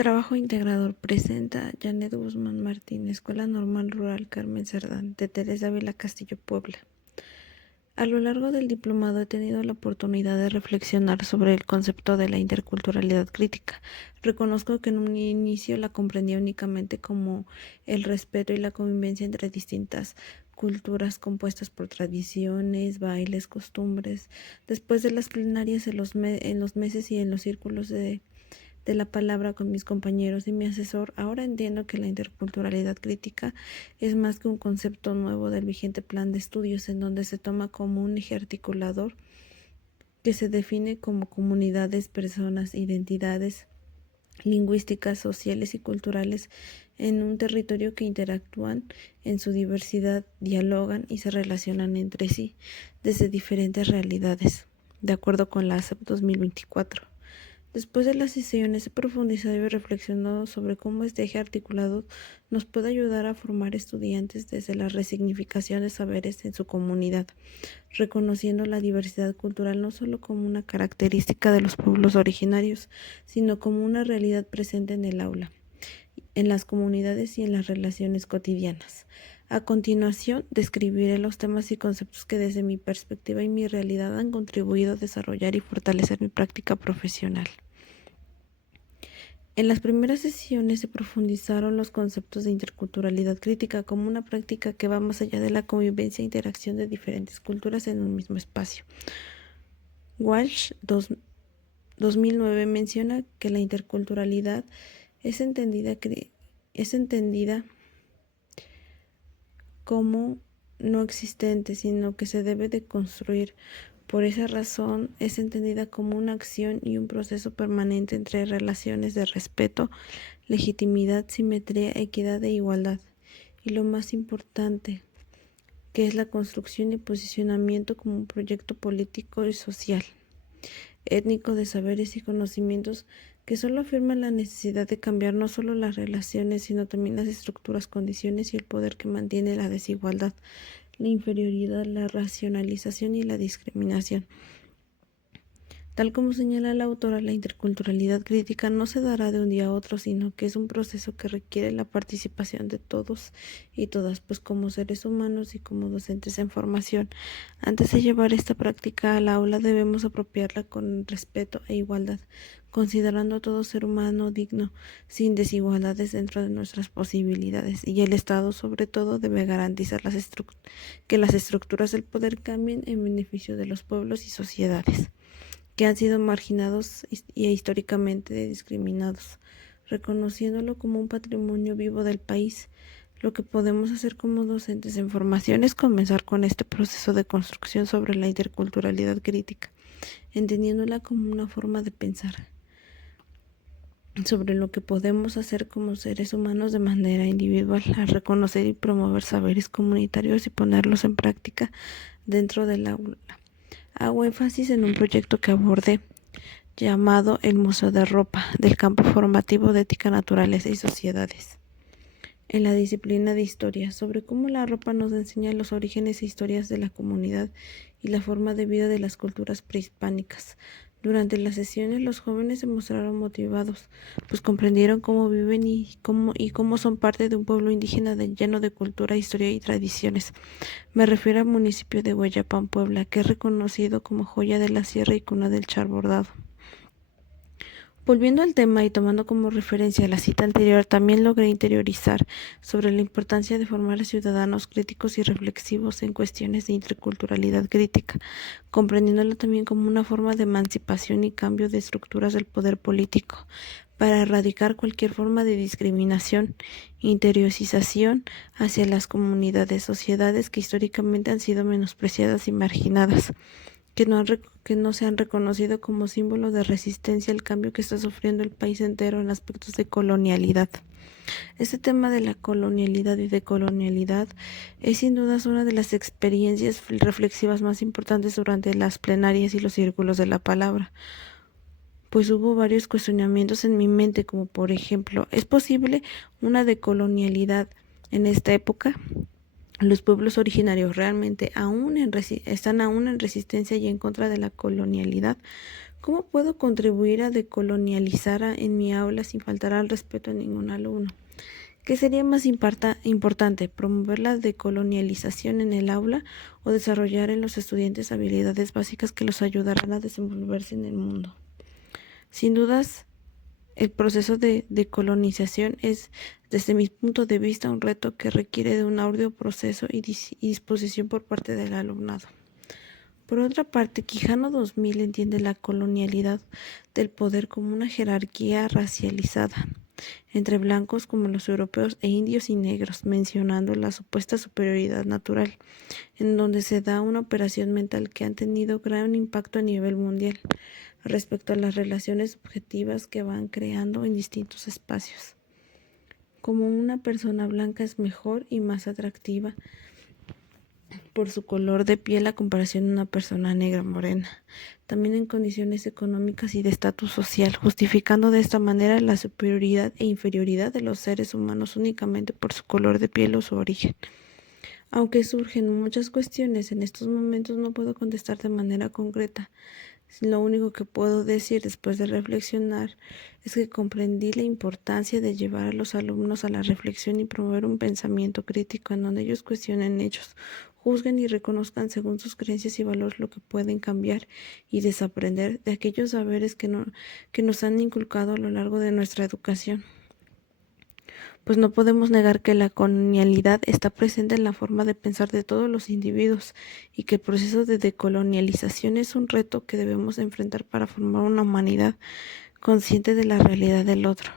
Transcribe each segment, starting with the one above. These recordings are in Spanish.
Trabajo integrador presenta Janet Guzmán Martín, Escuela Normal Rural Carmen Cerdán, de Teresa Ávila Castillo, Puebla. A lo largo del diplomado he tenido la oportunidad de reflexionar sobre el concepto de la interculturalidad crítica. Reconozco que en un inicio la comprendía únicamente como el respeto y la convivencia entre distintas culturas compuestas por tradiciones, bailes, costumbres. Después de las plenarias en los meses y en los círculos de la palabra con mis compañeros y mi asesor, ahora entiendo que la interculturalidad crítica es más que un concepto nuevo del vigente plan de estudios, en donde se toma como un eje articulador que se define como comunidades, personas, identidades lingüísticas, sociales y culturales en un territorio que interactúan en su diversidad, dialogan y se relacionan entre sí desde diferentes realidades, de acuerdo con la ASEP 2024. Después de las sesiones he profundizado y reflexionado sobre cómo este eje articulado nos puede ayudar a formar estudiantes desde la resignificación de saberes en su comunidad, reconociendo la diversidad cultural no solo como una característica de los pueblos originarios, sino como una realidad presente en el aula, en las comunidades y en las relaciones cotidianas. A continuación, describiré los temas y conceptos que desde mi perspectiva y mi realidad han contribuido a desarrollar y fortalecer mi práctica profesional. En las primeras sesiones se profundizaron los conceptos de interculturalidad crítica como una práctica que va más allá de la convivencia e interacción de diferentes culturas en un mismo espacio. Walsh 2009 menciona que la interculturalidad es entendida como no existente, sino que se debe de construir. Por esa razón es entendida como una acción y un proceso permanente entre relaciones de respeto, legitimidad, simetría, equidad e igualdad. Y lo más importante, que es la construcción y posicionamiento como un proyecto político y social, étnico de saberes y conocimientos que solo afirman la necesidad de cambiar no solo las relaciones, sino también las estructuras, condiciones y el poder que mantiene la desigualdad, la inferioridad, la racionalización y la discriminación. Tal como señala la autora, la interculturalidad crítica no se dará de un día a otro, sino que es un proceso que requiere la participación de todos y todas, pues como seres humanos y como docentes en formación. Antes de llevar esta práctica al aula debemos apropiarla con respeto e igualdad, considerando a todo ser humano digno, sin desigualdades dentro de nuestras posibilidades, y el Estado sobre todo debe garantizar que las estructuras del poder cambien en beneficio de los pueblos y sociedades que han sido marginados y históricamente discriminados, reconociéndolo como un patrimonio vivo del país. Lo que podemos hacer como docentes en formación es comenzar con este proceso de construcción sobre la interculturalidad crítica, entendiéndola como una forma de pensar sobre lo que podemos hacer como seres humanos de manera individual, al reconocer y promover saberes comunitarios y ponerlos en práctica dentro del aula. Hago énfasis en un proyecto que abordé llamado el Museo de Ropa del campo formativo de Ética, Naturaleza y Sociedades, en la disciplina de Historia, sobre cómo la ropa nos enseña los orígenes e historias de la comunidad y la forma de vida de las culturas prehispánicas. Durante las sesiones los jóvenes se mostraron motivados, pues comprendieron cómo viven y cómo son parte de un pueblo indígena lleno de cultura, historia y tradiciones. Me refiero al municipio de Hueyapán, Puebla, que es reconocido como joya de la sierra y cuna del char bordado. Volviendo al tema y tomando como referencia la cita anterior, también logré interiorizar sobre la importancia de formar a ciudadanos críticos y reflexivos en cuestiones de interculturalidad crítica, comprendiéndola también como una forma de emancipación y cambio de estructuras del poder político, para erradicar cualquier forma de discriminación, interiorización hacia las comunidades, sociedades que históricamente han sido menospreciadas y marginadas, que no se han reconocido como símbolo de resistencia al cambio que está sufriendo el país entero en aspectos de colonialidad. Este tema de la colonialidad y decolonialidad es sin dudas una de las experiencias reflexivas más importantes durante las plenarias y los círculos de la palabra, pues hubo varios cuestionamientos en mi mente, como por ejemplo, ¿es posible una decolonialidad en esta época? Los pueblos originarios realmente están aún en resistencia y en contra de la colonialidad. ¿Cómo puedo contribuir a decolonializar en mi aula sin faltar al respeto a ningún alumno? ¿Qué sería más importante, promover la decolonialización en el aula o desarrollar en los estudiantes habilidades básicas que los ayudarán a desenvolverse en el mundo? Sin dudas, el proceso de decolonización es, desde mi punto de vista, un reto que requiere de un arduo proceso y disposición por parte del alumnado. Por otra parte, Quijano 2000 entiende la colonialidad del poder como una jerarquía racializada entre blancos como los europeos e indios y negros, mencionando la supuesta superioridad natural, en donde se da una operación mental que ha tenido gran impacto a nivel mundial respecto a las relaciones subjetivas que van creando en distintos espacios. Como una persona blanca es mejor y más atractiva por su color de piel a comparación de una persona negra morena, también en condiciones económicas y de estatus social, justificando de esta manera la superioridad e inferioridad de los seres humanos únicamente por su color de piel o su origen. Aunque surgen muchas cuestiones en estos momentos, no puedo contestar de manera concreta. Lo único que puedo decir después de reflexionar es que comprendí la importancia de llevar a los alumnos a la reflexión y promover un pensamiento crítico en donde ellos cuestionen hechos, juzguen y reconozcan según sus creencias y valores lo que pueden cambiar y desaprender de aquellos saberes que nos han inculcado a lo largo de nuestra educación. Pues no podemos negar que la colonialidad está presente en la forma de pensar de todos los individuos y que el proceso de decolonialización es un reto que debemos enfrentar para formar una humanidad consciente de la realidad del otro.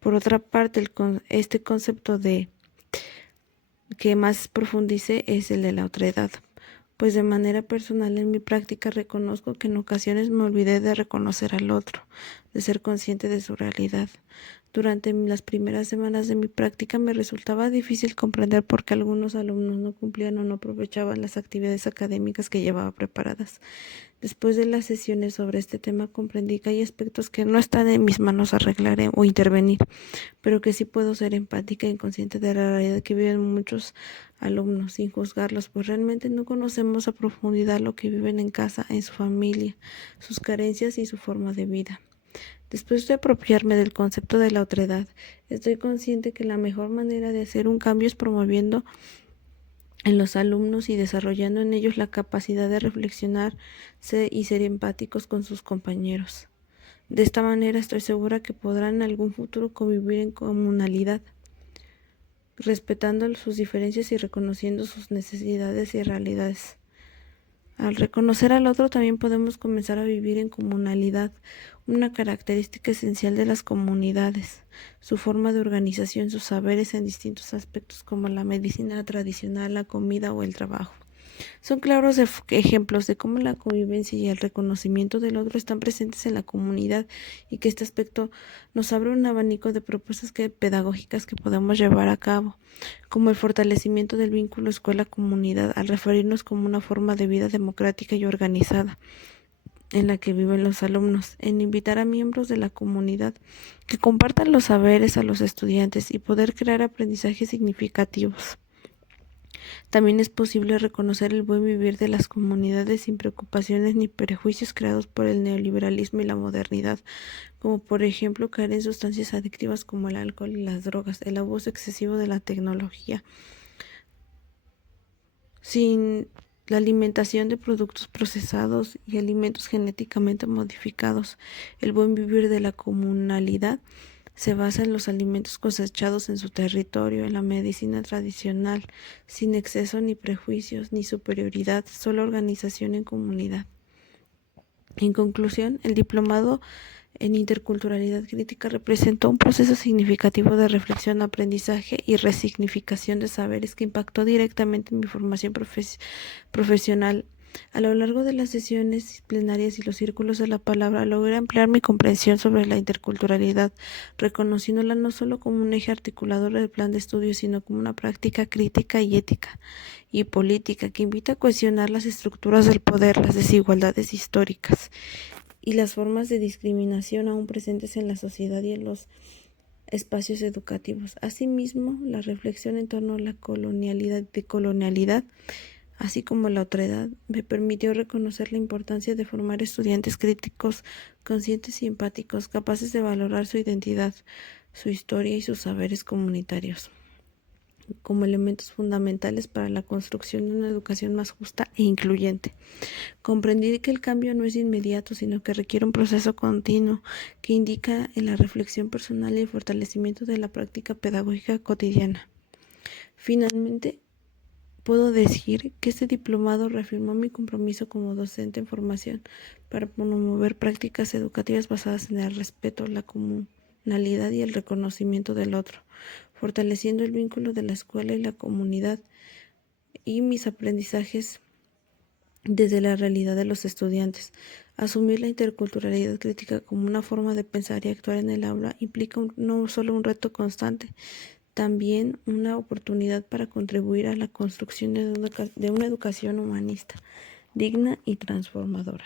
Por otra parte, este concepto que más profundice es el de la otredad, pues de manera personal en mi práctica reconozco que en ocasiones me olvidé de reconocer al otro, de ser consciente de su realidad. Durante las primeras semanas de mi práctica me resultaba difícil comprender por qué algunos alumnos no cumplían o no aprovechaban las actividades académicas que llevaba preparadas. Después de las sesiones sobre este tema comprendí que hay aspectos que no están en mis manos arreglar o intervenir, pero que sí puedo ser empática y consciente de la realidad que viven muchos alumnos, sin juzgarlos, pues realmente no conocemos a profundidad lo que viven en casa, en su familia, sus carencias y su forma de vida. Después de apropiarme del concepto de la otredad, estoy consciente que la mejor manera de hacer un cambio es promoviendo en los alumnos y desarrollando en ellos la capacidad de reflexionar y ser empáticos con sus compañeros. De esta manera estoy segura que podrán en algún futuro convivir en comunalidad, respetando sus diferencias y reconociendo sus necesidades y realidades. Al reconocer al otro también podemos comenzar a vivir en comunalidad, una característica esencial de las comunidades, su forma de organización, sus saberes en distintos aspectos como la medicina tradicional, la comida o el trabajo. Son claros ejemplos de cómo la convivencia y el reconocimiento del otro están presentes en la comunidad y que este aspecto nos abre un abanico de propuestas pedagógicas que podemos llevar a cabo, como el fortalecimiento del vínculo escuela-comunidad al referirnos como una forma de vida democrática y organizada en la que viven los alumnos, en invitar a miembros de la comunidad que compartan los saberes a los estudiantes y poder crear aprendizajes significativos. También es posible reconocer el buen vivir de las comunidades sin preocupaciones ni prejuicios creados por el neoliberalismo y la modernidad, como por ejemplo caer en sustancias adictivas como el alcohol y las drogas, el abuso excesivo de la tecnología, sin la alimentación de productos procesados y alimentos genéticamente modificados. El buen vivir de la comunalidad se basa en los alimentos cosechados en su territorio, en la medicina tradicional, sin exceso ni prejuicios ni superioridad, solo organización en comunidad. En conclusión, el diplomado en interculturalidad crítica representó un proceso significativo de reflexión, aprendizaje y resignificación de saberes que impactó directamente en mi formación profesional. A lo largo de las sesiones plenarias y los círculos de la palabra, logré ampliar mi comprensión sobre la interculturalidad, reconociéndola no solo como un eje articulador del plan de estudios, sino como una práctica crítica y ética y política que invita a cuestionar las estructuras del poder, las desigualdades históricas y las formas de discriminación aún presentes en la sociedad y en los espacios educativos. Asimismo, la reflexión en torno a la colonialidad así como la otredad, me permitió reconocer la importancia de formar estudiantes críticos, conscientes y empáticos, capaces de valorar su identidad, su historia y sus saberes comunitarios como elementos fundamentales para la construcción de una educación más justa e incluyente. Comprendí que el cambio no es inmediato, sino que requiere un proceso continuo que indica en la reflexión personal y el fortalecimiento de la práctica pedagógica cotidiana. Finalmente, puedo decir que este diplomado reafirmó mi compromiso como docente en formación para promover prácticas educativas basadas en el respeto, la comunalidad y el reconocimiento del otro, fortaleciendo el vínculo de la escuela y la comunidad y mis aprendizajes desde la realidad de los estudiantes. Asumir la interculturalidad crítica como una forma de pensar y actuar en el aula implica no solo un reto constante, también una oportunidad para contribuir a la construcción de una educación humanista, digna y transformadora.